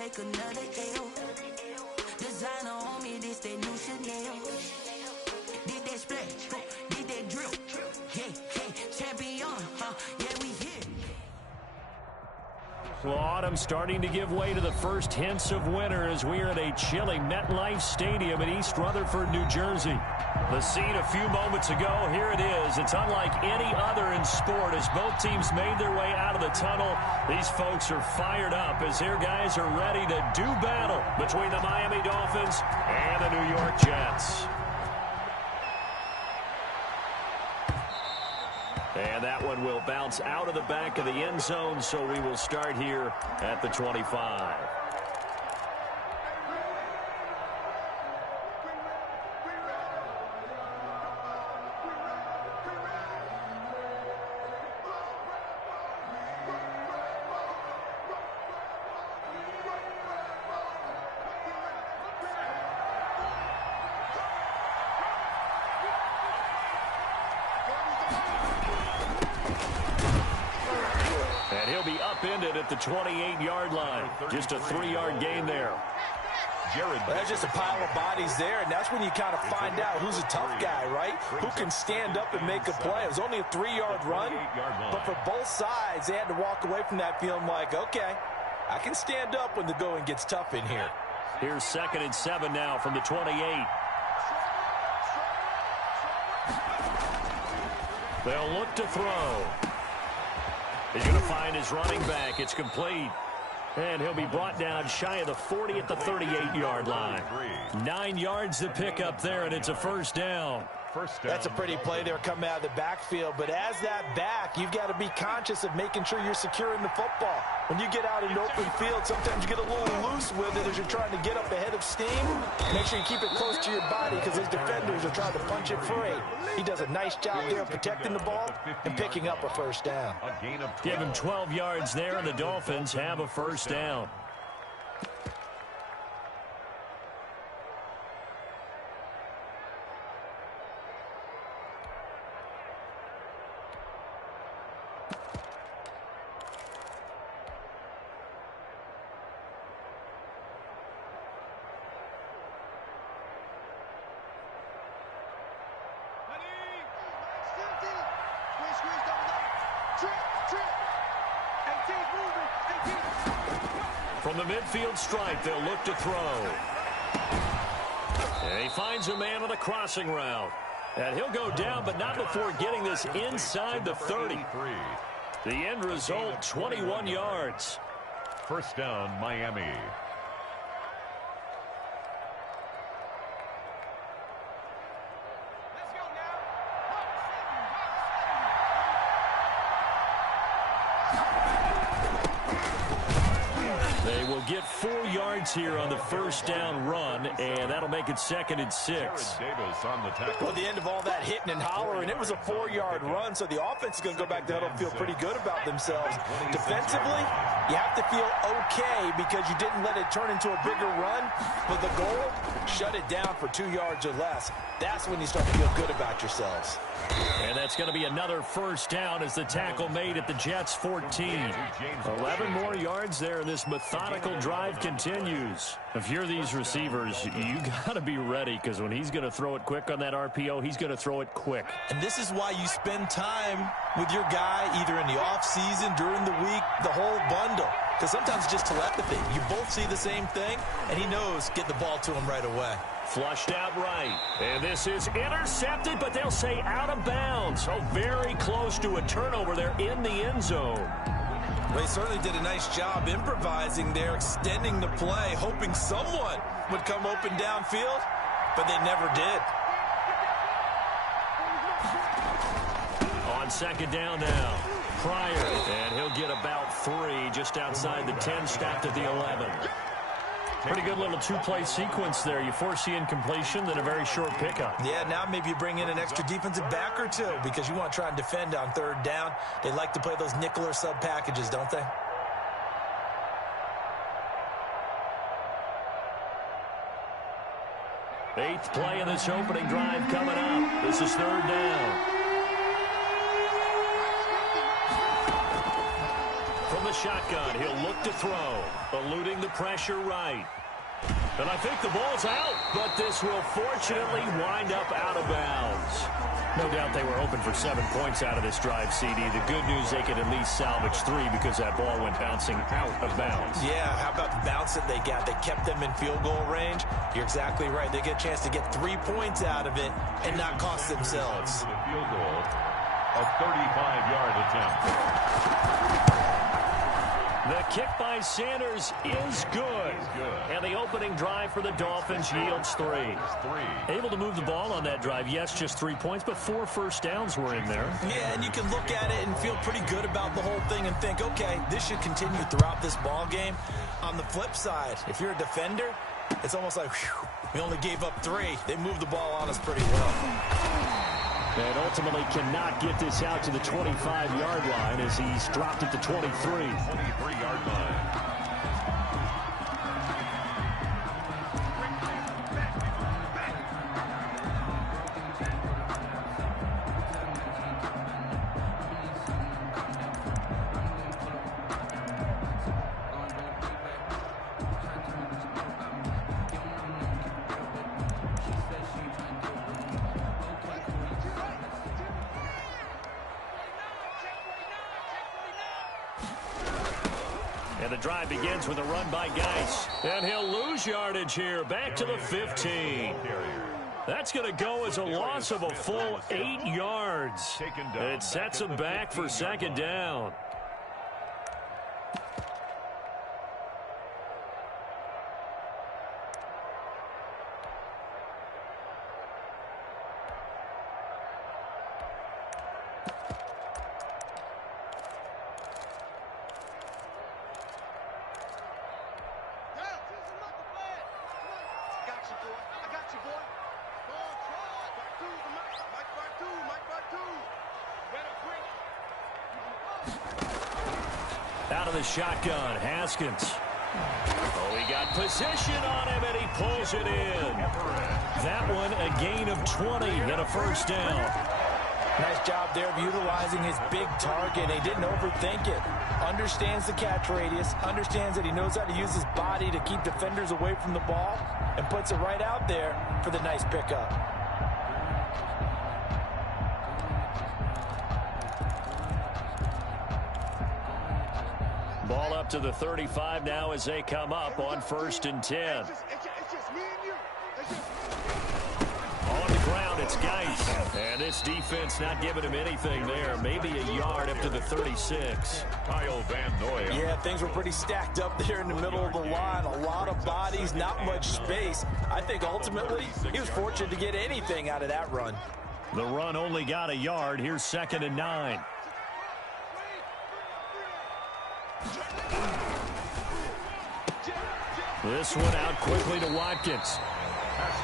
take another L. Designer on me, this that new Chanel. Did that splash, did that drill. Yeah, champion, yeah, we here. Well, autumn starting to give way to the first hints of winter as we are at a chilly MetLife Stadium in East Rutherford, New Jersey. The scene a few moments ago, here it is. It's unlike any other in sport as both teams made their way out of the tunnel. These folks are fired up as their guys are ready to do battle between the Miami Dolphins and the New York Jets. And that one will bounce out of the back of the end zone, so we will start here at the 25. Upended at the 28-yard line. Just a 3-yard gain there. There's just a pile of bodies there, and that's when you kind of find out who's a tough guy, right? Who can stand up and make a play. It was only a 3-yard run, but for both sides, they had to walk away from that feeling like, okay, I can stand up when the going gets tough in here. Here's 2nd and 7 now from the 28. They'll look to throw. He's going to find his running back. It's complete. And he'll be brought down shy of the 40 at the 38-yard line. 9 yards to pick up there, and it's a first down. That's a pretty play there coming out of the backfield. But as that back, you've got to be conscious of making sure you're securing the football. When you get out in open field, sometimes you get a little loose with it as you're trying to get up ahead of steam. Make sure you keep it close to your body because those defenders are trying to punch it free. He does a nice job there protecting the ball and picking up a first down. Give him 12 yards there, and the Dolphins have a first down. From the midfield stripe, they'll look to throw. And he finds a man on a crossing route. And he'll go down, but not before getting this inside the 30. The end result, 21 yards. First down, Miami. Get 4 yards here on the first down run, and that'll make it 2nd and 6. Well, the end of all that hitting and hollering, it was a 4-yard run, so the offense is going to go back to huddle and feel pretty good about themselves. Defensively, you have to feel okay because you didn't let it turn into a bigger run, but the goal, shut it down for 2 yards or less. That's when you start to feel good about yourselves. And that's going to be another first down as the tackle made at the Jets' 14. 11 more yards there, and this methodical drive continues. If you're these receivers, you got to be ready because when he's going to throw it quick on that RPO, he's going to throw it quick. And this is why you spend time with your guy either in the offseason, during the week, the whole bundle. Because sometimes it's just telepathy. You both see the same thing, and he knows get the ball to him right away. Flushed out right. And this is intercepted, but they'll say out of bounds. So very close to a turnover there in the end zone. They certainly did a nice job improvising there, extending the play, hoping someone would come open downfield, but they never did. On 2nd down now, Pryor, and he'll get about 3 just outside the 10, stopped at the 11. Pretty good little two-play sequence there. You force the incompletion, then a very short pickup. Yeah, now maybe you bring in an extra defensive back or two because you want to try and defend on 3rd down. They like to play those nickel or sub packages, don't they? Eighth play in this opening drive coming up. This is 3rd down. From the the shotgun. He'll look to throw, eluding the pressure right. And I think the ball's out, but this will fortunately wind up out of bounds. No doubt they were hoping for 7 points out of this drive, CD. The good news, they could at least salvage 3 because that ball went bouncing out of bounds. Yeah, how about the bounce that they got? They kept them in field goal range. You're exactly right. They get a chance to get 3 points out of it and not cost themselves. The field goal, a 35-yard attempt. The kick by Sanders is good. And the opening drive for the Dolphins yields 3. Able to move the ball on that drive. Yes, just 3 points, but 4 first downs were in there. Yeah, and you can look at it and feel pretty good about the whole thing and think, okay, this should continue throughout this ball game. On the flip side, if you're a defender, it's almost like, whew, we only gave up 3. They moved the ball on us pretty well. And ultimately cannot get this out to the 25-yard line as he's dropped it to 23. 23-yard line. And the drive begins with a run by Geis. And he'll lose yardage here, back to the 15. That's going to go as a loss of a full 8 yards. It sets him back for second down. Out of the shotgun, Haskins. Oh, he got position on him, and he pulls it in. That one, a gain of 20 and a first down. Nice job there of utilizing his big target. He didn't overthink it. Understands the catch radius, understands that he knows how to use his body to keep defenders away from the ball, and puts it right out there for the nice pickup. Ball up to the 35 now as they come up on 1st and 10. On the ground, it's Geis. And this defense not giving him anything there. Maybe a yard up to the 36. Kyle Van Noy. Yeah, things were pretty stacked up there in the middle of the line. A lot of bodies, not much space. I think ultimately he was fortunate to get anything out of that run. The run only got a yard. Here's 2nd and 9. This one out quickly to Watkins.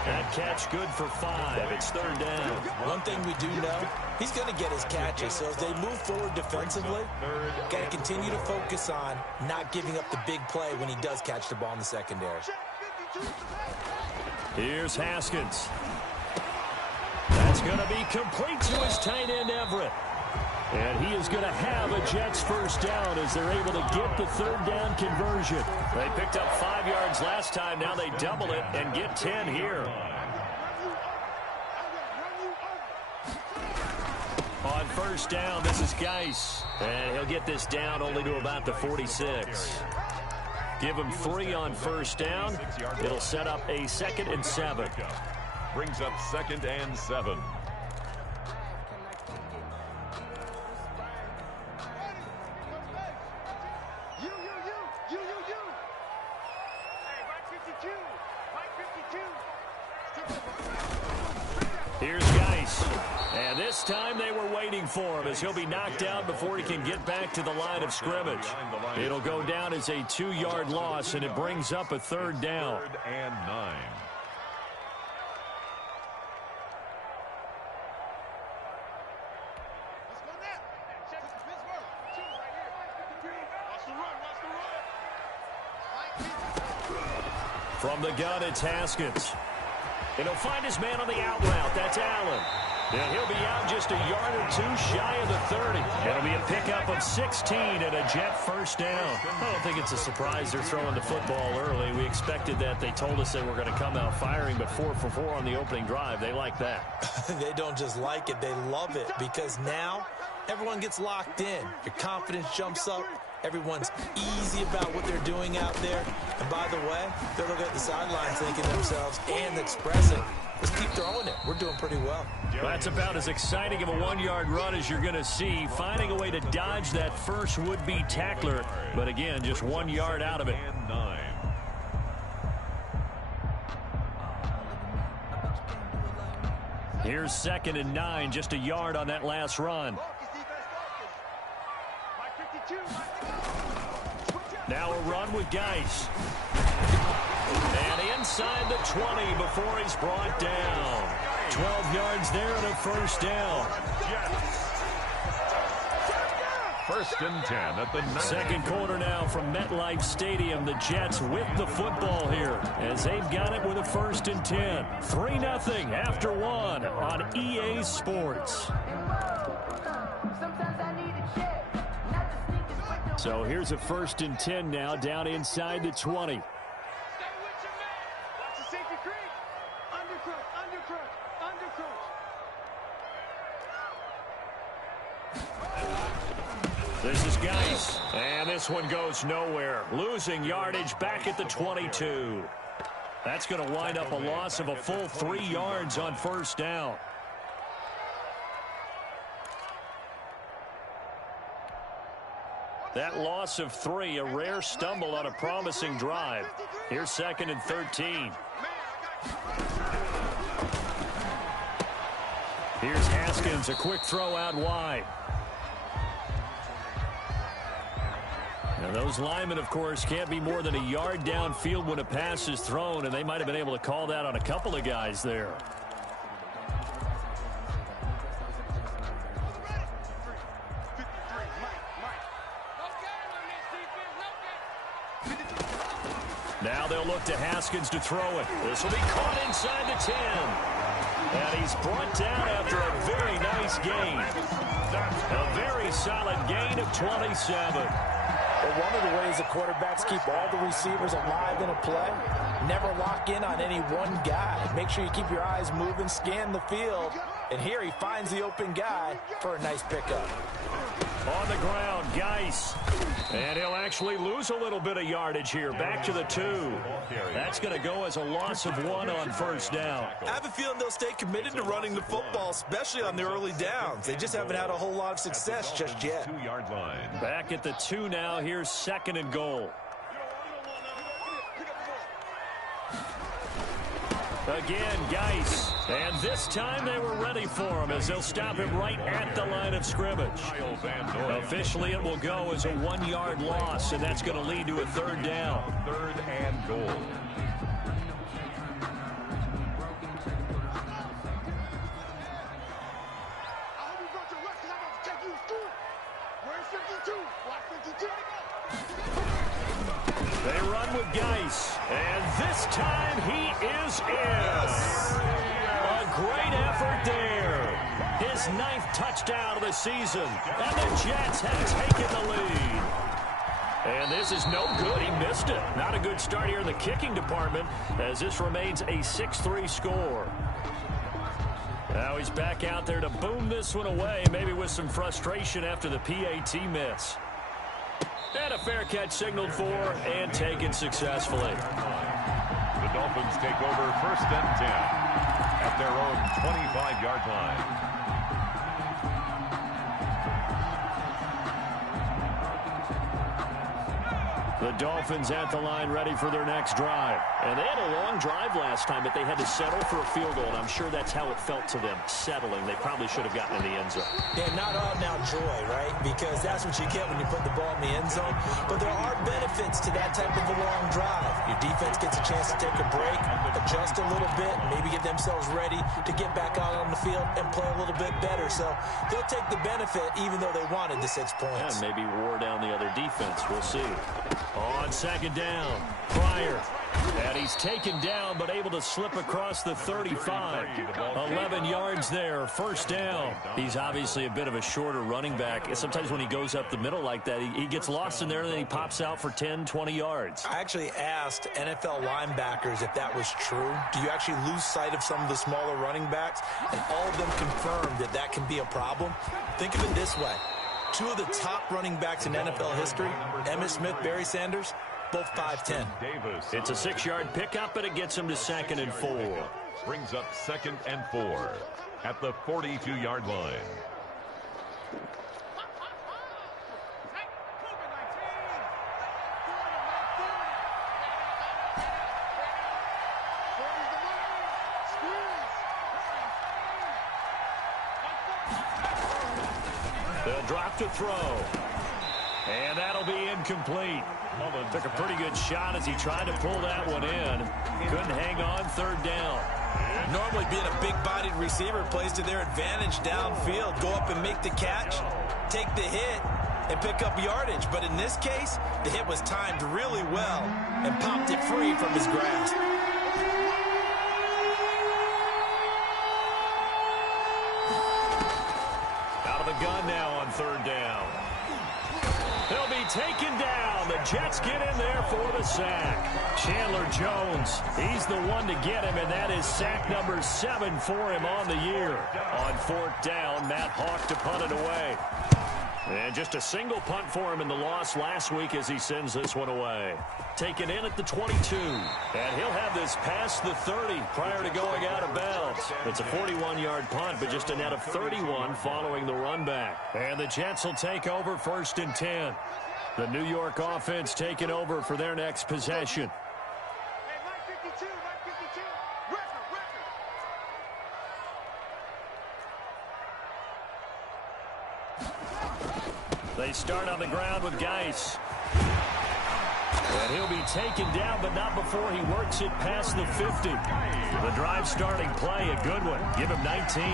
That catch good for 5. It's 3rd down. One thing we do know, he's going to get his catches. So as they move forward defensively, got to continue to focus on not giving up the big play when he does catch the ball in the secondary. Here's Haskins. That's going to be complete to his tight end, Everett. And he is going to have a Jets first down as they're able to get the 3rd down conversion. They picked up 5 yards last time. Now they double it and get 10 here. On 1st down, this is Geis. And he'll get this down only to about the 46. Give him 3 on 1st down. It'll set up a 2nd and 7. Brings up 2nd and 7. Here's Geis. And this time they were waiting for him as he'll be knocked down before he can get back to the line of scrimmage. It'll go down as a 2-yard loss, and it brings up a 3rd down. 3rd and 9. From the gun, it's Haskins. And he'll find his man on the out route. That's Allen. And he'll be out just a yard or two shy of the 30. It'll be a pickup of 16 and a Jet first down. I don't think it's a surprise they're throwing the football early. We expected that. They told us they were going to come out firing, but 4 for 4 on the opening drive. They like that. They don't just like it. They love it because now everyone gets locked in. Your confidence jumps up. Everyone's easy about what they're doing out there. And by the way, they're looking at the sidelines thinking to themselves and expressing, let's keep throwing it. We're doing pretty well. Well, that's about as exciting of a 1-yard run as you're going to see. Finding a way to dodge that first would-be tackler. But again, just 1 yard out of it. And 9. Here's 2nd and 9, just a yard on that last run. Now a run with Geis. And inside the 20 before he's brought down. 12 yards there and a first down. First and 10 at the 9. Second quarter now from MetLife Stadium. The Jets with the football here as they've got it with a 1st and 10. 3-0 after 1 on EA Sports. So here's a 1st and 10 now down inside the 20. This is Geis, and this one goes nowhere. Losing yardage back at the 22. That's going to wind up a loss of a full 3 yards on first down. That loss of 3, a rare stumble on a promising drive. Here's 2nd and 13. Here's Haskins, a quick throw out wide. Now those linemen, of course, can't be more than a yard downfield when a pass is thrown, and they might have been able to call that on a couple of guys there. Now they'll look to Haskins to throw it. This will be caught inside the 10. And he's brought down after a very nice gain. A very solid gain of 27. But one of the ways the quarterbacks keep all the receivers alive in a play, never lock in on any one guy. Make sure you keep your eyes moving, scan the field. And here he finds the open guy for a nice pickup. On the ground, Geis. And he'll actually lose a little bit of yardage here. Back to the 2. That's going to go as a loss of 1 on first down. I have a feeling they'll stay committed to running the football, especially on the early downs. They just haven't had a whole lot of success just yet. 2-yard line. Back at the 2 now. Here's 2nd and goal. Again, Geis. And this time they were ready for him as they'll stop him right at the line of scrimmage. Officially, it will go as a 1-yard loss, and that's going to lead to a 3rd down. 3rd and goal. They run with Geis, and this time he is in. A great effort there. His 9th touchdown of the season, and the Jets have taken the lead. And this is no good. He missed it. Not a good start here in the kicking department as this remains a 6-3 score. Now he's back out there to boom this one away, maybe with some frustration after the PAT miss. And a fair catch signaled for and taken successfully. The Dolphins take over 1st and 10 at their own 25-yard line. The Dolphins at the line ready for their next drive. And they had a long drive last time, but they had to settle for a field goal. And I'm sure that's how it felt to them, settling. They probably should have gotten in the end zone. Yeah, not all now joy, right? Because that's what you get when you put the ball in the end zone. But there are benefits to that type of a long drive. Your defense gets a chance to take a break, adjust a little bit, maybe get themselves ready to get back out on the field and play a little bit better. So they'll take the benefit even though they wanted the 6 points. And maybe wore down the other defense. We'll see. On second down, Pryor. And he's taken down, but able to slip across the 35. 11 yards there, first down. He's obviously a bit of a shorter running back. Sometimes when he goes up the middle like that, he gets lost in there, and then he pops out for 10, 20 yards. I actually asked NFL linebackers if that was true. Do you actually lose sight of some of the smaller running backs? And all of them confirmed that that can be a problem. Think of it this way. Two of the top running backs in NFL history, Emmitt Smith, Barry Sanders, both 5'10". It's a 6-yard pickup, and it gets him to 2nd and 4. Brings up 2nd and 4 at the 42-yard line. They'll drop to throw. And that'll be incomplete. Took a pretty good shot as he tried to pull that one in. Couldn't hang on, 3rd down. Normally being a big-bodied receiver plays to their advantage downfield. Go up and make the catch, take the hit, and pick up yardage. But in this case, the hit was timed really well and popped it free from his grasp. Out of the gun now on 3rd down. He'll be taken down. The Jets get in there for the sack. Chandler Jones, he's the one to get him, and that is sack number 7 for him on the year. On 4th down, Matt Hawk to punt it away. And just a single punt for him in the loss last week as he sends this one away. Taken in at the 22. And he'll have this past the 30 prior to going out of bounds. It's a 41-yard punt, but just a net of 31 following the run back. And the Jets will take over 1st and 10. The New York offense taking over for their next possession. They start on the ground with Geis. And he'll be taken down, but not before he works it past the 50. The drive starting play, a good one. Give him 19.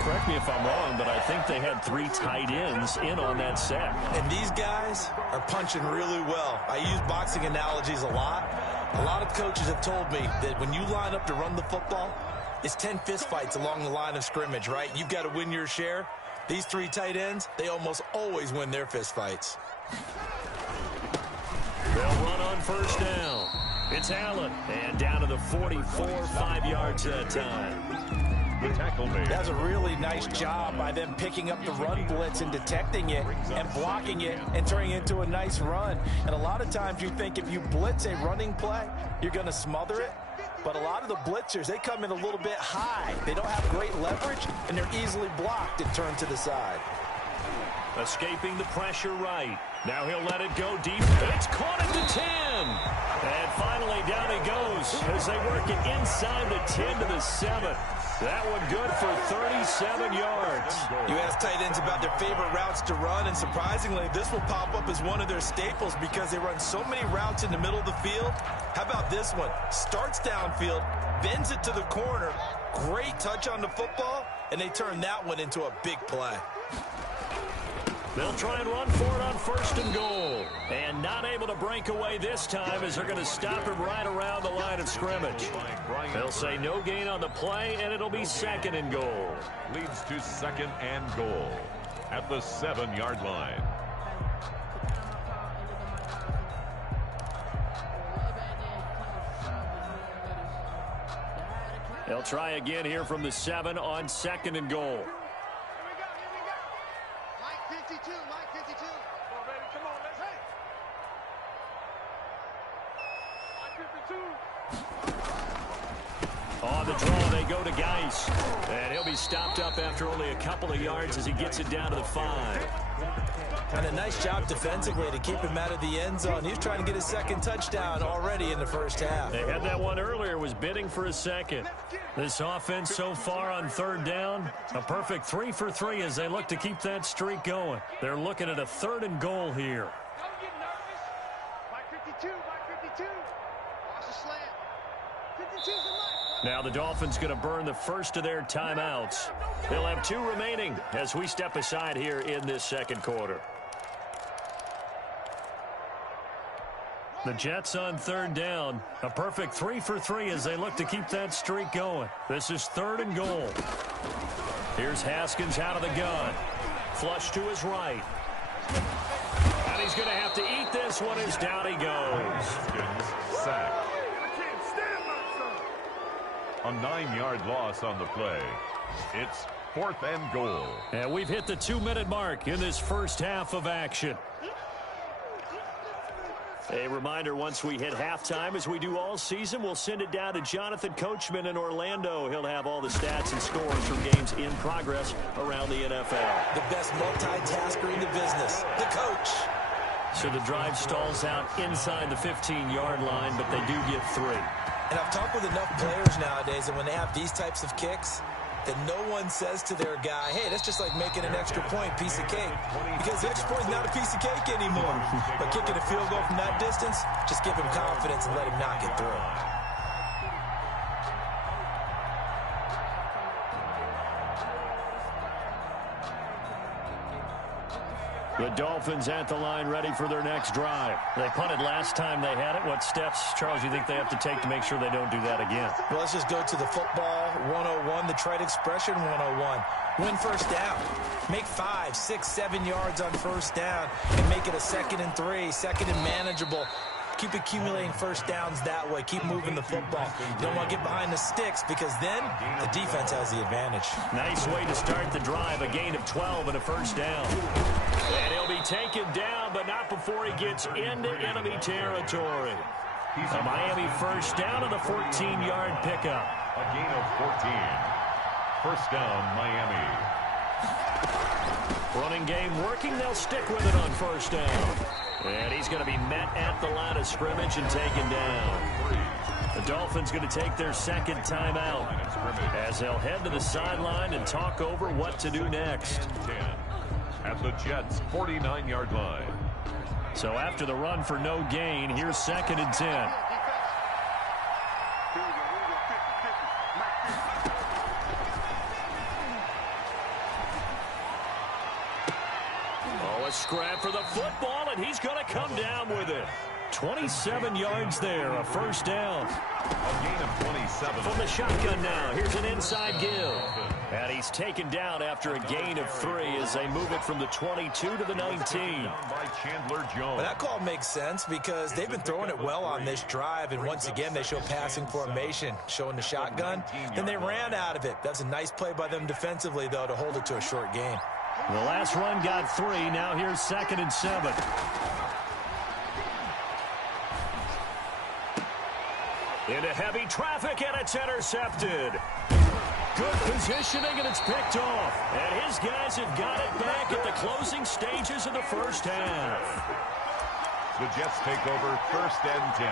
Correct me if I'm wrong, but I think they had 3 tight ends in on that set. And these guys are punching really well. I use boxing analogies a lot. A lot of coaches have told me that when you line up to run the football, it's 10 fistfights along the line of scrimmage, right? You've got to win your share. These 3 tight ends, they almost always win their fistfights. They'll run on 1st down. It's Allen. And down to the 44, 5 yards that time. The tackle made. That's a really nice job by them picking up the run blitz and detecting it and blocking it and turning it into a nice run. And a lot of times you think if you blitz a running play, you're going to smother it. But a lot of the blitzers, they come in a little bit high. They don't have great leverage, and they're easily blocked and turned to the side. Escaping the pressure right. Now he'll let it go deep. It's caught at the 10. And finally down he goes as they work it inside the 10 to the 7. That one good for 37 yards. You ask tight ends about their favorite routes to run, and surprisingly, this will pop up as one of their staples because they run so many routes in the middle of the field. How about this one? Starts downfield, bends it to the corner, great touch on the football, and they turn that one into a big play. They'll try and run for it on 1st and goal. And not able to break away this time as they're going to stop him right around the line of scrimmage. They'll say no gain on the play, and it'll be 2nd and goal. Leads to 2nd and goal at the 7-yard line. They'll try again here from the 7 on 2nd and goal. On the draw, they go to Geis. And he'll be stopped up after only a couple of yards as he gets it down to the 5. And a nice job defensively to keep him out of the end zone. He's trying to get his 2nd touchdown already in the 1st half. They had that one earlier, was bidding for a 2nd. This offense so far on 3rd down, a perfect 3 for 3 as they look to keep that streak going. They're looking at a 3rd and goal here. Don't get nervous. Mike 52, Mike 52. Watch the slant. 52's the Mike. Now the Dolphins going to burn the first of their timeouts. They'll have 2 remaining as we step aside here in this 2nd quarter. The Jets on third down. A perfect 3 for 3 as they look to keep that streak going. This is 3rd and goal. Here's Haskins out of the gun. Flush to his right. And he's going to have to eat this one as down he goes. Sack. A 9-yard loss on the play. It's 4th and goal. And we've hit the 2-minute mark in this first half of action. A reminder, once we hit halftime, as we do all season, we'll send it down to Jonathan Coachman in Orlando. He'll have all the stats and scores from games in progress around the NFL. The best multitasker in the business, the coach. So the drive stalls out inside the 15-yard line, but they do get 3. And I've talked with enough players nowadays, and when they have these types of kicks, that no one says to their guy, hey, that's just like making an extra point, piece of cake. Because the extra point is not a piece of cake anymore. But kicking a field goal from that distance, just give him confidence and let him knock it through. The Dolphins at the line ready for their next drive. They punted last time they had it. What steps, Charles, you think they have to take to make sure they don't do that again? Well, let's just go to the football 101, the trade expression 101. Win first down. Make 5, 6, 7 yards on first down and make it a 2nd and 3, 2nd and manageable. Keep accumulating first downs that way. Keep moving the football. You don't want to get behind the sticks because then the defense has the advantage. Nice way to start the drive. A gain of 12 and a first down. And he'll be taken down, but not before he gets into enemy territory. A Miami first down on the 14-yard pickup. A gain of 14. First down, Miami. Running game working. They'll stick with it on first down. And he's going to be met at the line of scrimmage and taken down. The Dolphins going to take their second timeout as they'll head to the sideline and talk over what to do next. 10 at the Jets' 49-yard line. So after the run for no gain, here's 2nd and 10. A scrap for the football, and he's going to come down with it. 27 yards there, a first down. A gain of 27. From the shotgun now, here's an inside give. And he's taken down after a gain of 3 as they move it from the 22 to the 19. By Chandler Jones. But that call makes sense because they've been throwing it well on this drive, and once again they show passing formation, showing the shotgun. Then they ran out of it. That's a nice play by them defensively, though, to hold it to a short gain. The last run got 3. Now here's 2nd and 7. Into heavy traffic, and it's intercepted. Good positioning, and it's picked off. And his guys have got it back at the closing stages of the first half. The Jets take over 1st and 10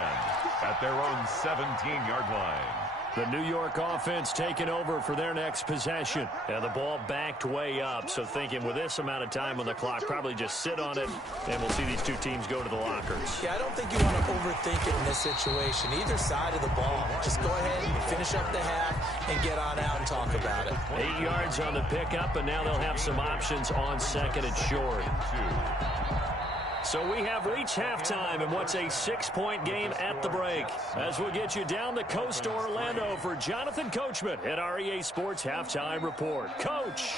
at their own 17-yard line. The New York offense taking over for their next possession. And the ball backed way up, so thinking with this amount of time on the clock, probably just sit on it, and we'll see these two teams go to the lockers. Yeah, I don't think you want to overthink it in this situation. Either side of the ball. Just go ahead and finish up the half and get on out and talk about it. 8 yards on the pickup, and now they'll have some options on 2nd and short. So we have reached halftime in what's a 6-point game at the break. As we'll get you down the coast to Orlando for Jonathan Coachman at our EA Sports Halftime Report. Coach.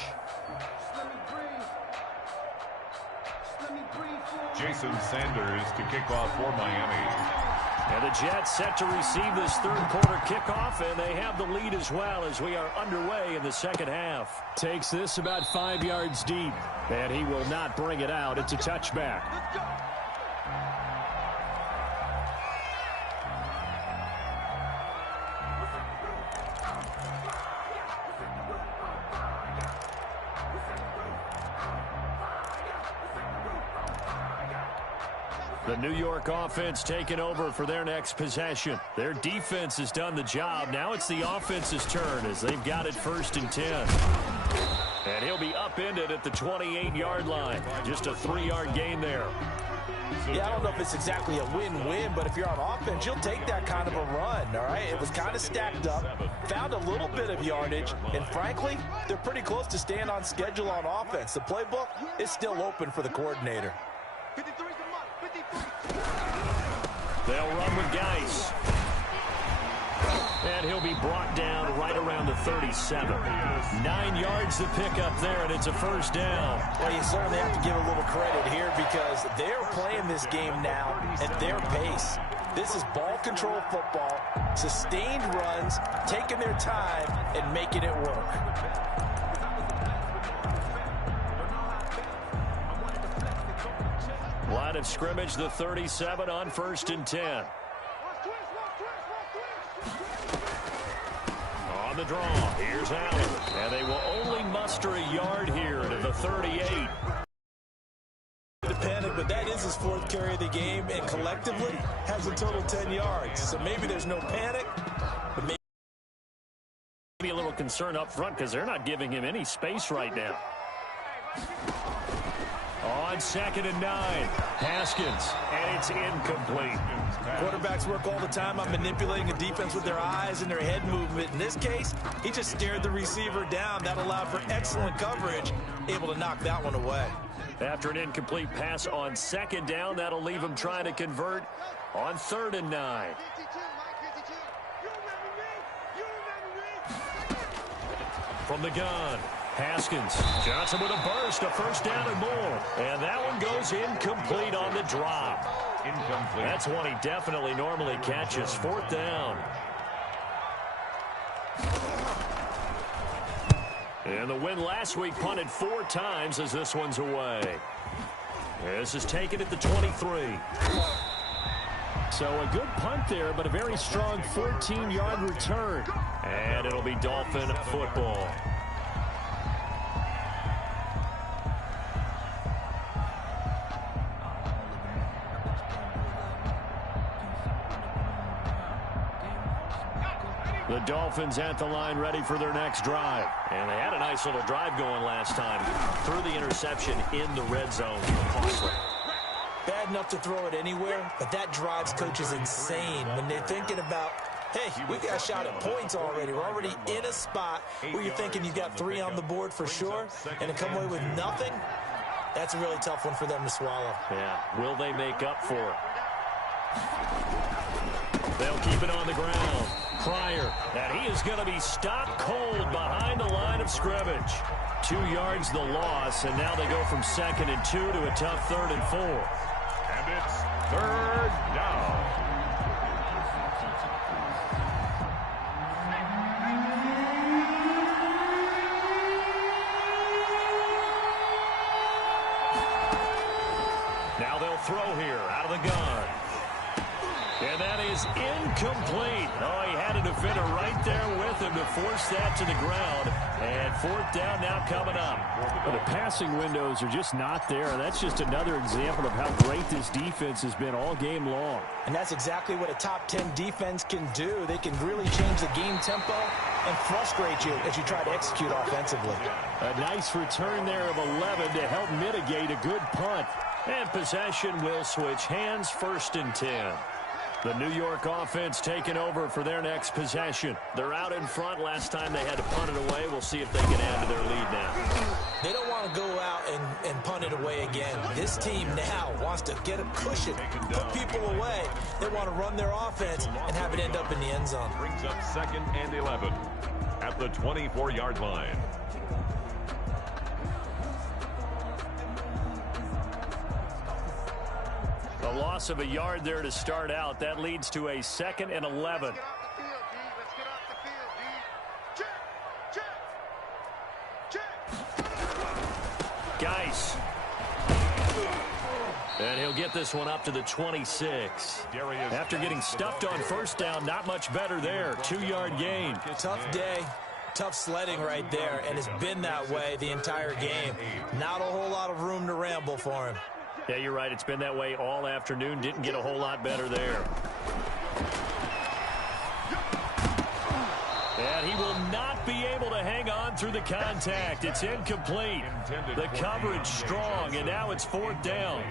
Jason Sanders to kick off for Miami. And the Jets set to receive this third-quarter kickoff, and they have the lead as well as we are underway in the second half. Takes this about 5 yards deep, and he will not bring it out. It's a touchback. The New York offense taking over for their next possession. Their defense has done the job. Now it's the offense's turn as they've got it 1st and 10. And he'll be upended at the 28-yard line. Just a 3-yard gain there. Yeah, I don't know if it's exactly a win-win, but if you're on offense, you'll take that kind of a run, all right? It was kind of stacked up, found a little bit of yardage, and frankly, they're pretty close to staying on schedule on offense. The playbook is still open for the coordinator. They'll run with Geis. And he'll be brought down right around the 37. 9 yards to pick up there, and it's a first down. Well, you certainly have to give a little credit here because they're playing this game now at their pace. This is ball control football, sustained runs, taking their time, and making it work. Line of scrimmage, the 37 on 1st and 10. On the draw, here's Allen. And they will only muster a yard here to the 38. To panic, but that is his 4th carry of the game, and collectively has a total 10 yards. So maybe there's no panic, but maybe a little concern up front because they're not giving him any space right now. On 2nd and 9, Haskins, and it's incomplete. Quarterbacks work all the time on manipulating a defense with their eyes and their head movement. In this case, he just stared the receiver down. That allowed for excellent coverage, able to knock that one away. After an incomplete pass on 2nd down, that'll leave him trying to convert on 3rd and 9. From the gun, Haskins. Johnson with a burst, a first down and more. And that one goes incomplete on the drop. Incomplete. That's one he definitely normally catches. 4th down. And the win last week punted 4 times as this one's away. This is taken at the 23. So a good punt there, but a very strong 14-yard return. And it'll be Dolphin football. The Dolphins at the line ready for their next drive. And they had a nice little drive going last time. Threw the interception in the red zone. Costly. Bad enough to throw it anywhere, but that drives coaches insane when they're thinking about, hey, we got a shot at points already. We're already in a spot where you're thinking you got 3 on the board for sure, and to come away with nothing, that's a really tough one for them to swallow. Yeah, will they make up for it? They'll keep it on the ground. Pryor, and he is going to be stopped cold behind the line of scrimmage. 2 yards the loss, and now they go from 2nd and 2 to a tough 3rd and 4. And it's 3rd down. Now they'll throw here out of the gun. And that is incomplete. Oh, he had a defender right there with him to force that to the ground. And 4th down now coming up. Well, the passing windows are just not there. That's just another example of how great this defense has been all game long. And that's exactly what a top 10 defense can do. They can really change the game tempo and frustrate you as you try to execute offensively. A nice return there of 11 to help mitigate a good punt. And possession will switch hands. 1st and 10. The New York offense taking over for their next possession. They're out in front. Last time they had to punt it away. We'll see if they can add to their lead now. They don't want to go out and punt it away again. This team now wants to get a cushion, put people away. They want to run their offense and have it end up in the end zone. Brings up 2nd and 11 at the 24-yard line. A loss of a yard there to start out. That leads to a 2nd and 11. Geis. And he'll get this one up to the 26. After getting stuffed on 1st down, not much better there. 2-yard gain. Tough day. Tough sledding right there, and it's been that way the entire game. Not a whole lot of room to ramble for him. Yeah, you're right. It's been that way all afternoon. Didn't get a whole lot better there. And he will not be able to hang on through the contact. It's incomplete. The coverage strong, and now it's 4th down.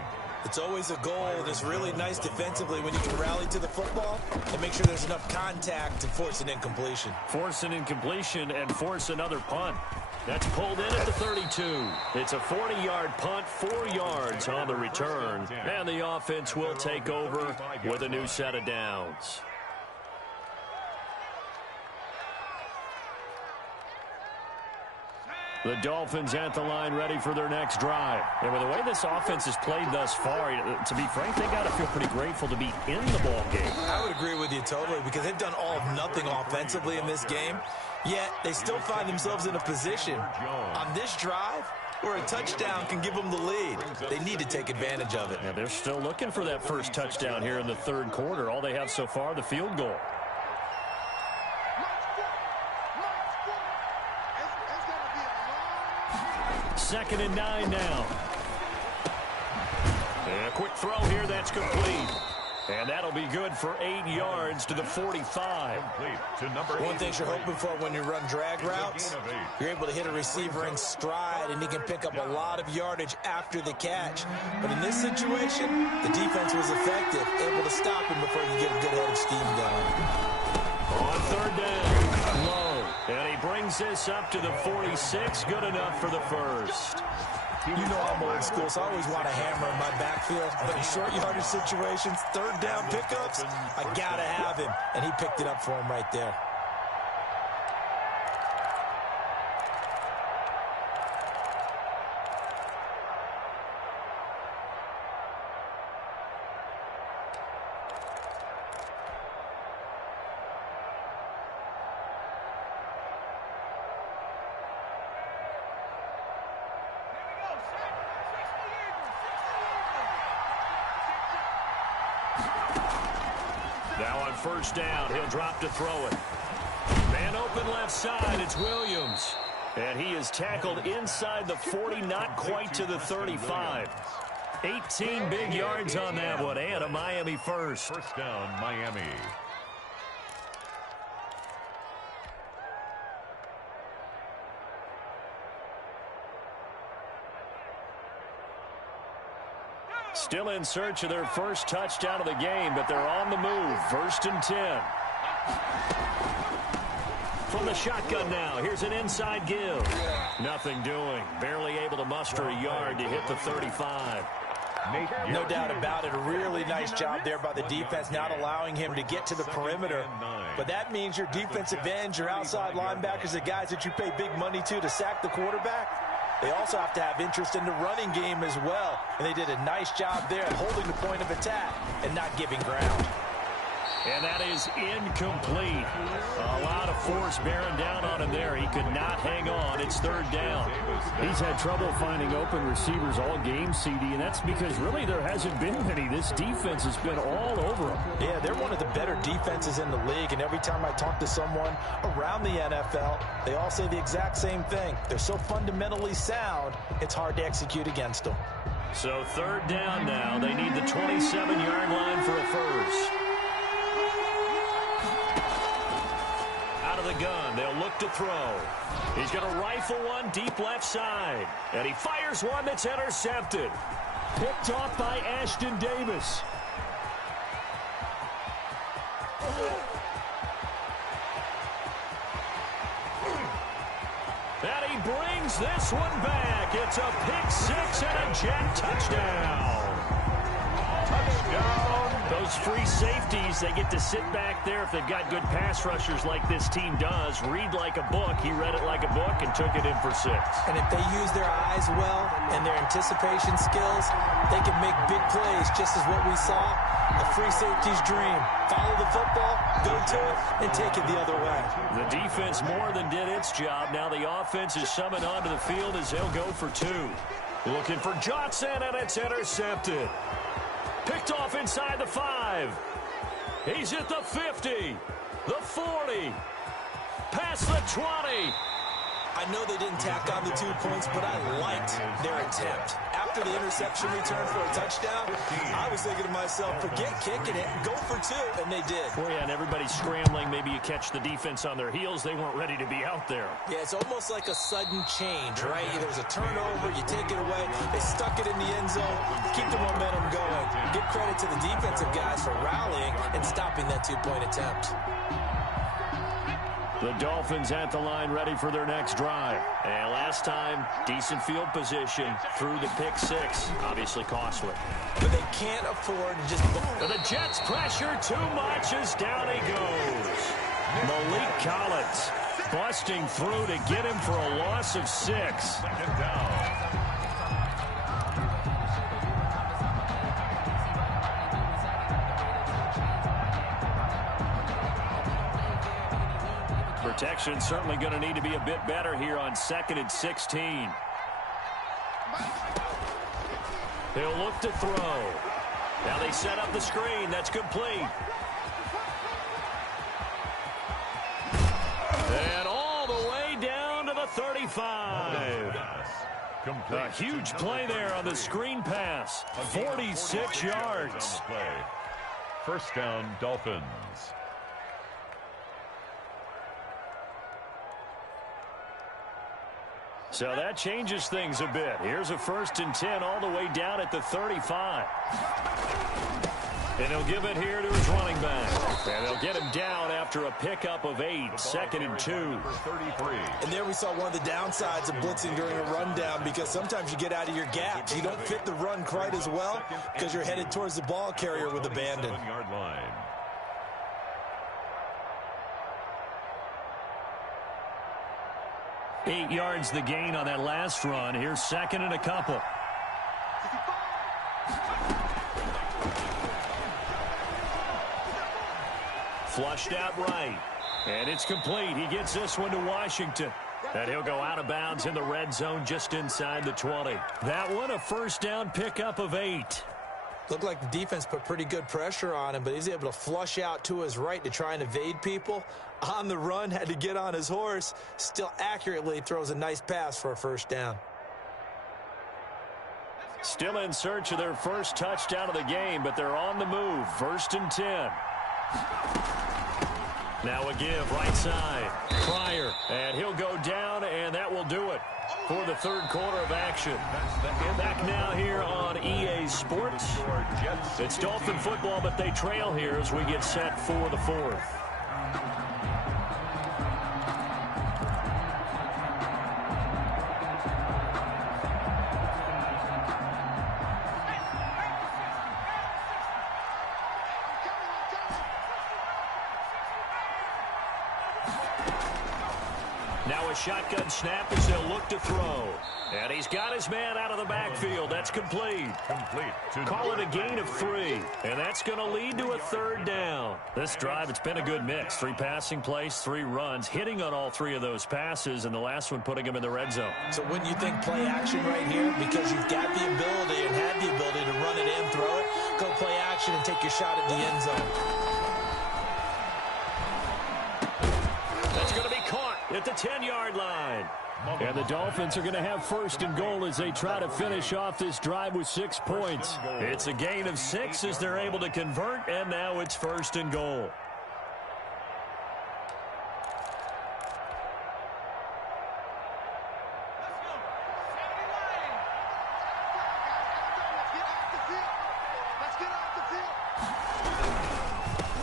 It's always a goal, and it's really nice defensively when you can rally to the football and make sure there's enough contact to force an incompletion. Force an incompletion and force another punt. That's pulled in at the 32. It's a 40-yard punt, 4 yards on the return. And the offense will take over with a new set of downs. The Dolphins at the line ready for their next drive. And with the way this offense has played thus far, to be frank, they got to feel pretty grateful to be in the ball game. I would agree with you totally because they've done all of nothing offensively in this game, yet they still find themselves in a position on this drive where a touchdown can give them the lead. They need to take advantage of it. Yeah, they're still looking for that first touchdown here in the third quarter. All they have so far, the field goal. Second and 9 now. And a quick throw here, that's complete. And that'll be good for 8 yards to the 45. One thing you're hoping for when you run drag routes, you're able to hit a receiver in stride, and he can pick up a lot of yardage after the catch. But in this situation, the defense was effective, able to stop him before he could get a good head of steam going. On third down, low. And he brings this up to the 46. Good enough for the first. You know I'm old school, so I always want a hammer in my backfield. But in short yardage situations, third down pickups, I got to have him. And he picked it up for him right there. Now on first down, he'll drop to throw it. Man open left side, it's Williams. And he is tackled inside the 40, not quite to the 35. 18 big yards on that one, and a Miami first. First down, Miami. Still in search of their first touchdown of the game, but they're on the move. First and 10. From the shotgun now, here's an inside give. Nothing doing. Barely able to muster a yard to hit the 35. No doubt about it. A really nice job there by the defense, not allowing him to get to the perimeter. But that means your defensive ends, your outside linebackers, the guys that you pay big money to sack the quarterback, they also have to have interest in the running game as well. And they did a nice job there at holding the point of attack and not giving ground. And that is incomplete. A lot of force bearing down on him there. He could not hang on. It's third down. He's had trouble finding open receivers all game, CD, and that's because really there hasn't been many. This defense has been all over him. Yeah, they're one of the better defenses in the league, and every time I talk to someone around the NFL, they all say the exact same thing. They're so fundamentally sound, it's hard to execute against them. So third down now. They need the 27-yard line for a first. Out of the gun, they'll look to throw. He's going to rifle one deep left side. And he fires one that's intercepted. Picked off by Ashton Davis. And he brings this one back. It's a pick six and a jet touchdown. Touchdown. Those free safeties, they get to sit back there if they've got good pass rushers like this team does. Read like a book. He read it like a book and took it in for 6. And if they use their eyes well and their anticipation skills, they can make big plays, just as what we saw. A free safety's dream. Follow the football, go to it, and take it the other way. The defense more than did its job. Now the offense is summoned onto the field as they'll go for 2. Looking for Johnson, and it's intercepted. Picked off inside the 5. He's at the 50, the 40, past the 20. I know they didn't tack on the 2 points, but I liked their attempt. After the interception return for a touchdown, I was thinking to myself, forget kicking it, go for 2, and they did. Well, yeah, and everybody's scrambling. Maybe you catch the defense on their heels. They weren't ready to be out there. Yeah, it's almost like a sudden change, right? There's a turnover, you take it away. They stuck it in the end zone, keep the momentum going. Give credit to the defensive guys for rallying and stopping that two-point attempt. The Dolphins at the line ready for their next drive. And last time, decent field position through the pick six. Obviously costly. But they can't afford to just... The Jets pressure too much as down he goes. Malik Collins busting through to get him for a loss of 6. Second down. Protection certainly going to need to be a bit better here on 2nd and 16. They'll look to throw. Now they set up the screen. That's complete. And all the way down to the 35. A huge play there on the screen pass. 46 yards. First down, Dolphins. So that changes things a bit. Here's a 1st and 10 all the way down at the 35. And he'll give it here to his running back. And they'll get him down after a pickup of 8. 2nd and 2. And there we saw one of the downsides of blitzing during a rundown, because sometimes you get out of your gaps. You don't fit the run quite as well because you're headed towards the ball carrier with abandon. 7-yard line. Eight yards the gain on that last run. Here's 2nd and a couple. Flushed out right. And it's complete. He gets this one to Washington. And he'll go out of bounds in the red zone just inside the 20. That one a first down pickup of 8. Looked like the defense put pretty good pressure on him, but he's able to flush out to his right to try and evade people. On the run, had to get on his horse. Still accurately throws a nice pass for a first down. Still in search of their first touchdown of the game, but they're on the move. 1st and 10. Now a give right side. Pryor, and he'll go down, and that will do it for the 3rd quarter of action. Back now here on EA Sports. It's Dolphin football, but they trail here as we get set for the 4th. Now a shotgun snap as they'll look to throw. And he's got his man out of the backfield. That's complete. Call it a gain of 3. And that's going to lead to a 3rd down. This drive, it's been a good mix. 3 passing plays, 3 runs, hitting on all 3 of those passes, and the last one putting him in the red zone. So wouldn't you think play action right here? Because you've got the ability and had the ability to run it in, throw it, go play action, and take your shot at the end zone. At the 10-yard line. And the Dolphins are going to have 1st and goal as they try to finish off this drive with 6 points. It's a gain of 6 as they're able to convert, and now it's 1st and goal.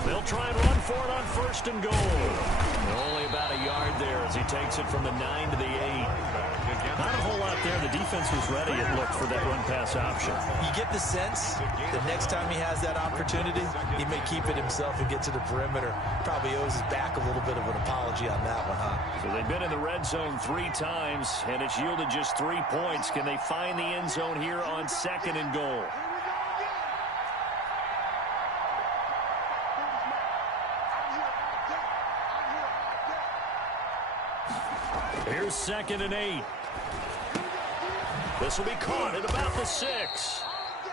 They'll try and run for it on 1st and goal. Only about a yard there as he takes it from the 9 to the 8. Not a whole lot there. The defense was ready, it looked, for that run-pass option. You get the sense that next time he has that opportunity, he may keep it himself and get to the perimeter. Probably owes his back a little bit of an apology on that one, huh? So they've been in the red zone 3 times, and it's yielded just 3 points. Can they find the end zone here on 2nd and goal? Here's 2nd and 8. This will be caught at about the 6.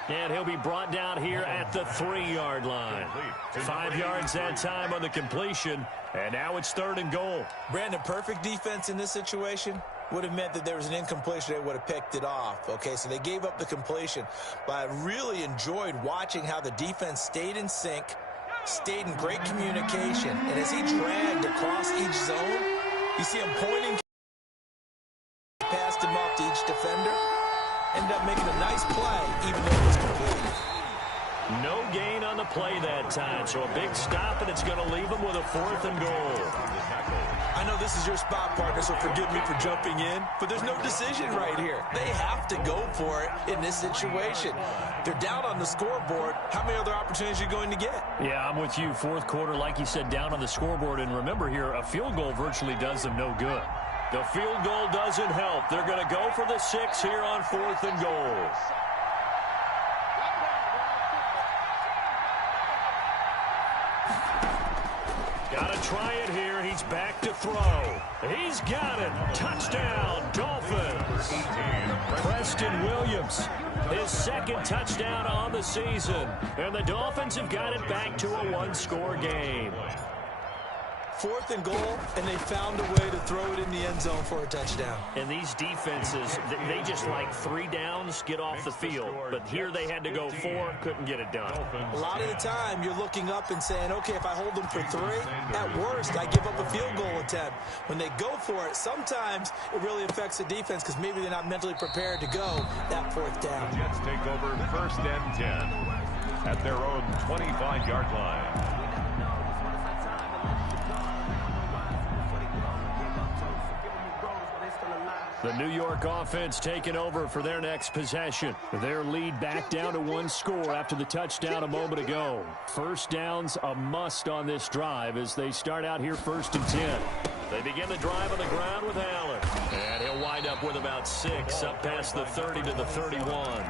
And he'll be brought down here at the 3-yard line. 5 yards that time on the completion. And now it's 3rd and goal. Brandon, perfect defense in this situation would have meant that there was an incompletion. They would have picked it off. Okay, so they gave up the completion. But I really enjoyed watching how the defense stayed in sync, stayed in great communication. And as he dragged across each zone, you see him pointing, passed him off to each defender, ended up making a nice play, even though it was complete. No gain on the play that time, so a big stop, and it's going to leave them with a 4th and goal. I know this is your spot, partner, so forgive me for jumping in, but there's no decision right here. They have to go for it in this situation. They're down on the scoreboard. How many other opportunities are you going to get? Yeah, I'm with you. 4th quarter, like you said, down on the scoreboard. And remember here, a field goal virtually does them no good. The field goal doesn't help. They're going to go for the 6 here on 4th and goal. Got to try it here. He's back to throw. He's got it. Touchdown, Dolphins. Preston Williams, his 2nd touchdown on the season. And the Dolphins have got it back to a 1-score game. 4th and goal, and they found a way to throw it in the end zone for a touchdown. And these defenses, they just like 3 downs, get off the field. But here they had to go 4, couldn't get it done. A lot of the time, you're looking up and saying, okay, if I hold them for 3, at worst, I give up a field goal attempt. When they go for it, sometimes it really affects the defense because maybe they're not mentally prepared to go that 4th down. The Jets take over 1st and 10 at their own 25-yard line. The New York offense taking over for their next possession. Their lead back down to 1 score after the touchdown a moment ago. 1st downs a must on this drive as they start out here 1st and 10. They begin the drive on the ground with Allen. And he'll wind up with about 6 up past the 30 to the 31.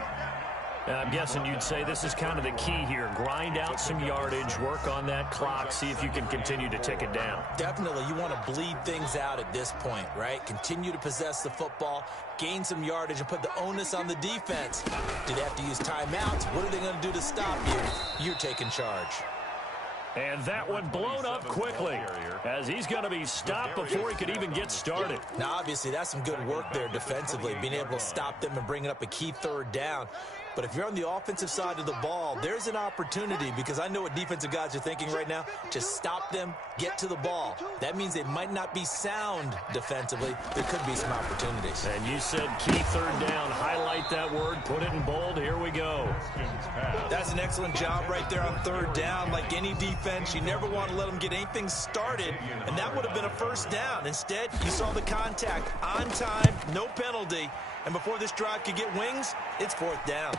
I'm guessing you'd say this is kind of the key here. Grind out some yardage, work on that clock, see if you can continue to tick it down. Definitely, you want to bleed things out at this point, right? Continue to possess the football, gain some yardage, and put the onus on the defense. Do they have to use timeouts? What are they going to do to stop you? You're taking charge. And that one blown up quickly as he's going to be stopped before he could even get started. Now, obviously, that's some good work there defensively, being able to stop them and bringing up a key 3rd down. But if you're on the offensive side of the ball, there's an opportunity because I know what defensive guys are thinking right now. Just stop them, get to the ball. That means they might not be sound defensively. There could be some opportunities. And you said key 3rd down. Highlight that word, put it in bold. Here we go. That's an excellent job right there on 3rd down. Like any defense, you never want to let them get anything started, and that would have been a 1st down. Instead, you saw the contact on time, no penalty. And before this drive could get wings, it's 4th down.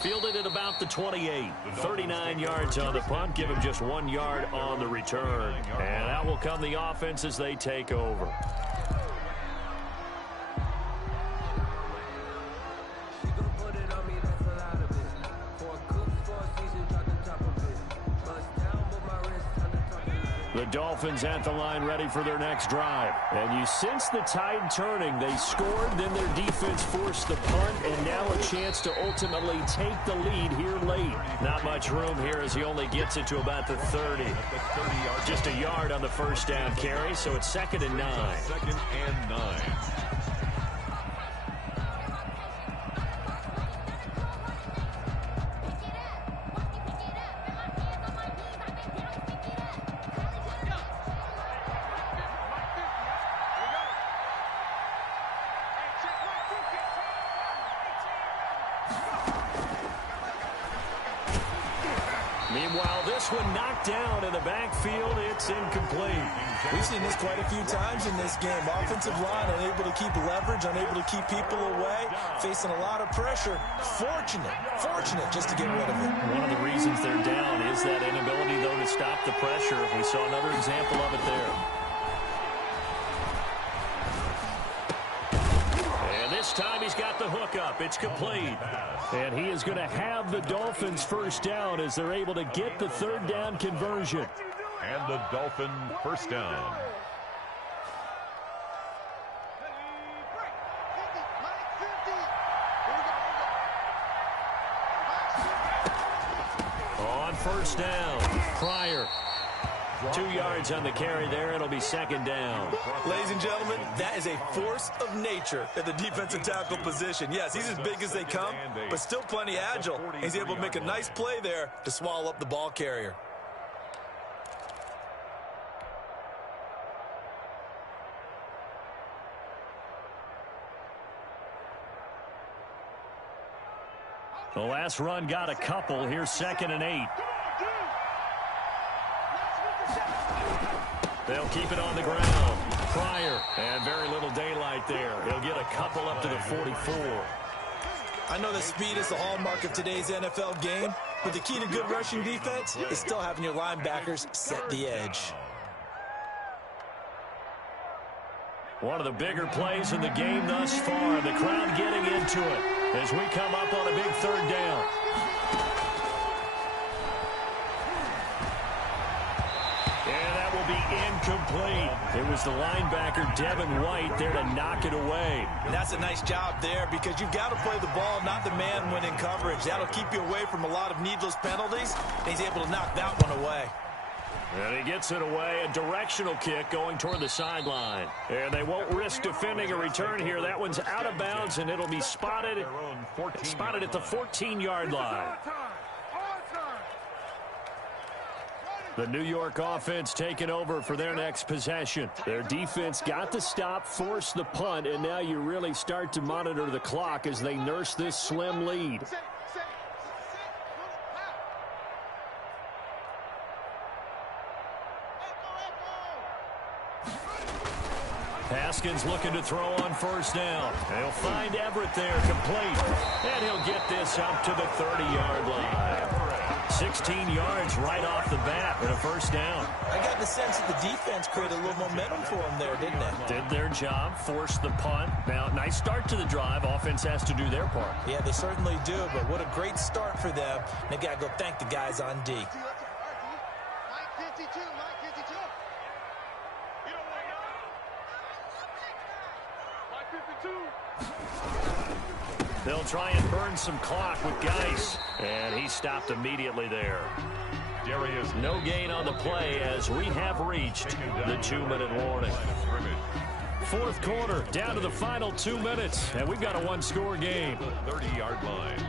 Fielded at about the 28. 39 yards on the punt. Give him just 1 yard on the return. And out will come the offense as they take over. The Dolphins at the line ready for their next drive. And you sense the tide turning. They scored, then their defense forced the punt, and now a chance to ultimately take the lead here late. Not much room here as he only gets it to about the 30. Just a yard on the 1st down carry, so it's 2nd and 9. 2nd and 9. Meanwhile, this one knocked down in the backfield. It's incomplete. We've seen this quite a few times in this game. Offensive line unable to keep leverage, unable to keep people away, facing a lot of pressure. Fortunate just to get rid of it. One of the reasons they're down is that inability, though, to stop the pressure. We saw another example of it there. And this time he's got the hook up. It's complete. And he is going to have the Dolphins 1st down as they're able to get the 3rd down conversion. And the Dolphin 1st down. On 1st down, Pryor. 2 yards on the carry there. It'll be 2nd down. Ladies and gentlemen, that is a force of nature at the defensive tackle position. Yes, he's as big as they come, but still plenty agile. He's able to make a nice play there to swallow up the ball carrier. The last run got a couple. Here's 2nd and 8. They'll keep it on the ground. Pryor, and very little daylight there. He'll get a couple up to the 44. I know that speed is the hallmark of today's NFL game, but the key to good rushing defense is still having your linebackers set the edge. One of the bigger plays in the game thus far. The crowd getting into it as we come up on a big 3rd down. And that will be incomplete. It was the linebacker, Devin White, there to knock it away. And that's a nice job there because you've got to play the ball, not the man when in coverage. That'll keep you away from a lot of needless penalties, and he's able to knock that one away. And he gets it away, a directional kick going toward the sideline. And they won't risk defending a return here. That one's out of bounds, and it'll be spotted at the 14-yard line. The New York offense taking over for their next possession. Their defense got the stop, forced the punt, and now you really start to monitor the clock as they nurse this slim lead. Haskins looking to throw on 1st down. He'll find Everett there, complete. And he'll get this up to the 30-yard line. 16 yards right off the bat and a 1st down. I got the sense that the defense created a little momentum for them there, didn't it? Did their job, forced the punt. Now, nice start to the drive. Offense has to do their part. Yeah, they certainly do, but what a great start for them. They got to go thank the guys on D. Mike 52, Mike 52. They'll try and burn some clock with Geis, and he stopped immediately there. No gain on the play as we have reached the 2-minute warning. 4th quarter, down to the final 2 minutes, and we've got a 1-score game. 30-yard line.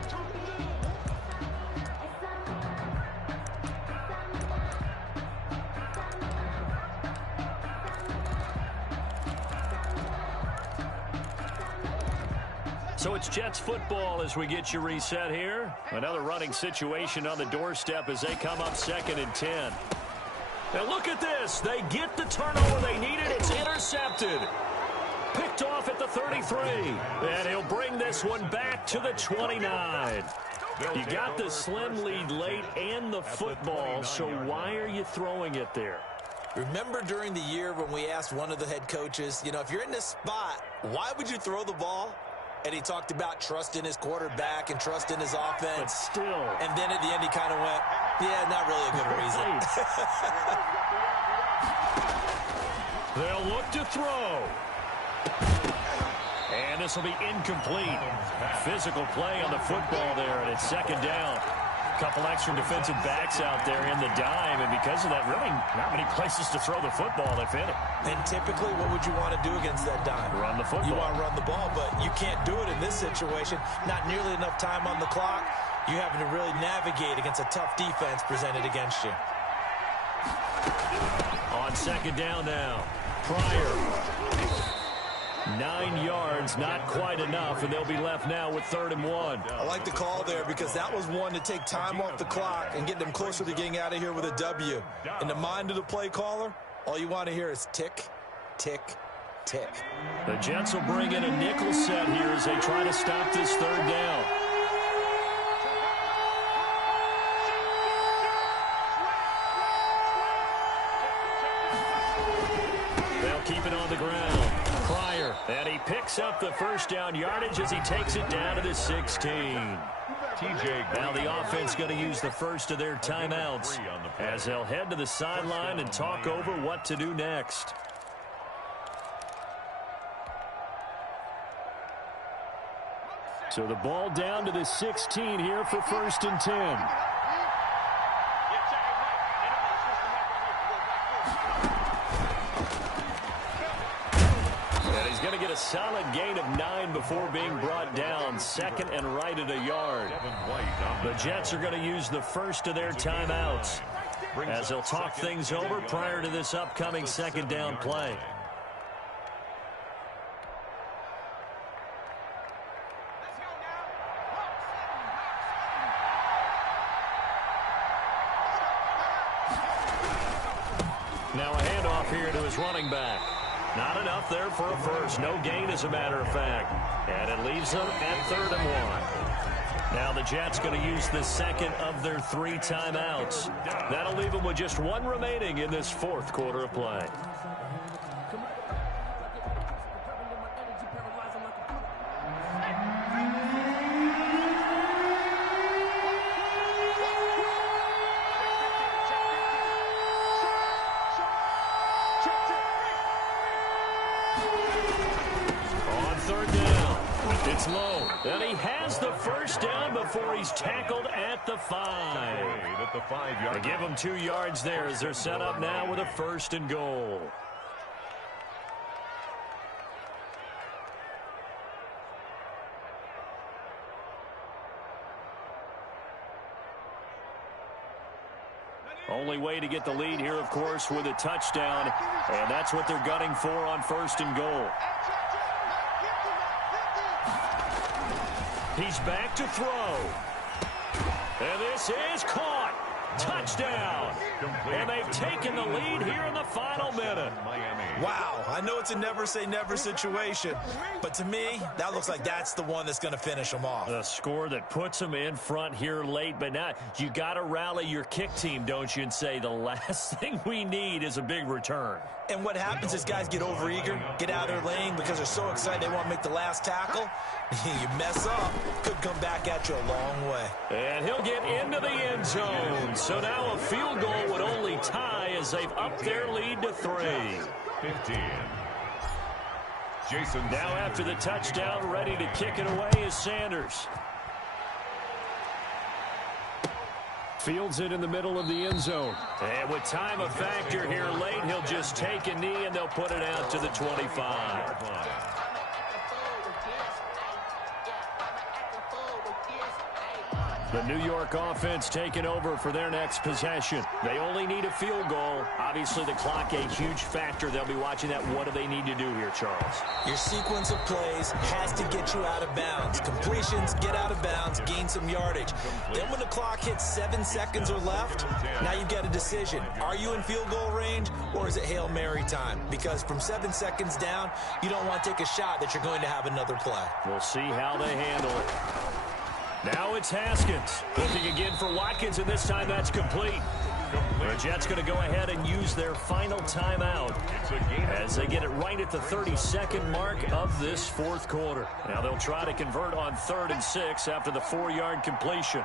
So it's Jets football as we get you reset here. Another running situation on the doorstep as they come up 2nd and 10. And look at this. They get the turnover they needed. It's intercepted. Picked off at the 33. And he'll bring this one back to the 29. You got the slim lead late and the football, so why are you throwing it there? Remember during the year when we asked one of the head coaches, you know, if you're in this spot, why would you throw the ball? And he talked about trust in his quarterback and trust in his offense. But still. And then at the end he kind of went, yeah, not really a good reason. They'll look to throw. And this will be incomplete. Physical play on the football there, and it's 2nd down. Couple extra defensive backs out there in the dime, and because of that, really not many places to throw the football, if any. And typically, what would you want to do against that dime? Run the football. You want to run the ball, but you can't do it in this situation. Not nearly enough time on the clock. You're having to really navigate against a tough defense presented against you. On 2nd down now. Pryor. 9 yards, not quite enough, and they'll be left now with 3rd and 1. I like the call there because that was one to take time off the clock and get them closer to getting out of here with a W. In the mind of the play caller, all you want to hear is tick, tick, tick. The Jets will bring in a nickel set here as they try to stop this 3rd down. They'll keep it on the ground. Pryor, and he picks up the 1st down yardage as he takes it down to the 16. Now the offense going to use the first of their timeouts as they'll head to the sideline and talk over what to do next. So the ball down to the 16 here for 1st and 10. He's going to get a solid gain of 9 before being brought down. 2nd and right at a yard. The Jets are going to use the first of their timeouts as they'll talk things over prior to this upcoming 2nd down play. Now a handoff here to his running back. Not enough there for a first. No gain, as a matter of fact. And it leaves them at 3rd and 1. Now the Jets going to use the second of their 3 timeouts. That'll leave them with just 1 remaining in this 4th quarter of play. It's low. And he has the first down before he's tackled at the 5. At the 5-yard They give him 2 yards there as they're set up now with a 1st and goal. Only way to get the lead here, of course, with a touchdown. And that's what they're gunning for on 1st and goal. He's back to throw. And this is caught. Touchdown. And they've taken the lead here in the final minute. Wow, I know it's a never-say-never situation, but to me, that looks like that's the one that's going to finish them off. The score that puts them in front here late, but now you got to rally your kick team, don't you, and say the last thing we need is a big return. And what happens is guys get overeager, get out of their lane because they're so excited they want to make the last tackle. You mess up, could come back at you a long way. And he'll get into the end zone. So now a field goal would only tie as they've upped their lead to 3. 15. Jason now Sanders. After the touchdown, ready to kick it away is Sanders. Fields it in the middle of the end zone. And with time a factor here late, he'll just take a knee and they'll put it out to the 25. The New York offense taking over for their next possession. They only need a field goal. Obviously, the clock a huge factor. They'll be watching that. What do they need to do here, Charles? Your sequence of plays has to get you out of bounds. Completions, get out of bounds, gain some yardage. Then when the clock hits 7 seconds or left, now you've got a decision. Are you in field goal range or is it Hail Mary time? Because from 7 seconds down, you don't want to take a shot that you're going to have another play. We'll see how they handle it. Now it's Haskins. Looking again for Watkins, and this time that's complete. The Jets going to go ahead and use their final timeout as they get it right at the 32nd mark of this 4th quarter. Now they'll try to convert on 3rd and 6 after the 4-yard completion.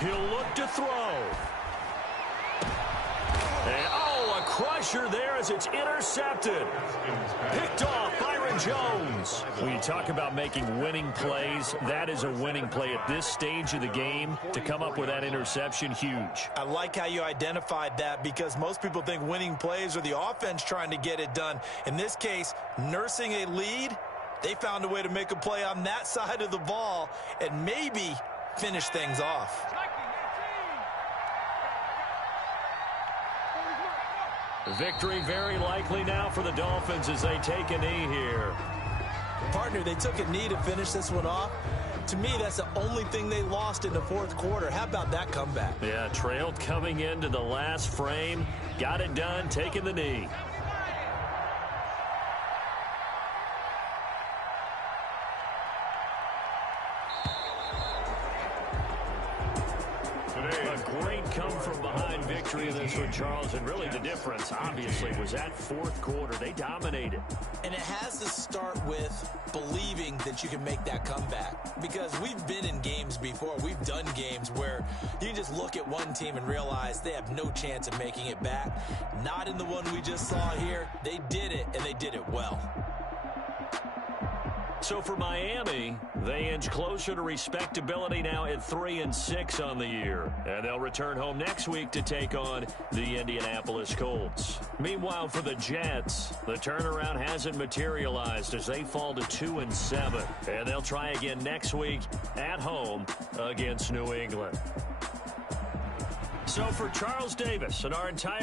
He'll look to throw. And, a crusher there as it's intercepted. Picked off Byron Jones. When you talk about making winning plays, that is a winning play at this stage of the game. To come up with that interception, huge. I like how you identified that because most people think winning plays are the offense trying to get it done. In this case, nursing a lead, they found a way to make a play on that side of the ball and maybe finish things off. Victory very likely now for the Dolphins as they take a knee here. Partner, they took a knee to finish this one off. To me, that's the only thing they lost in the 4th quarter. How about that comeback? Yeah, trailed coming into the last frame. Got it done, taking the knee. Come-from-behind victory in this one, Charles, and really the difference, obviously, was that 4th quarter. They dominated. And it has to start with believing that you can make that comeback. Because we've been in games before. We've done games where you just look at one team and realize they have no chance of making it back. Not in the one we just saw here. They did it, and they did it well. So for Miami, they inch closer to respectability now at 3-6 on the year. And they'll return home next week to take on the Indianapolis Colts. Meanwhile, for the Jets, the turnaround hasn't materialized as they fall to 2-7. And they'll try again next week at home against New England. So for Charles Davis and our entire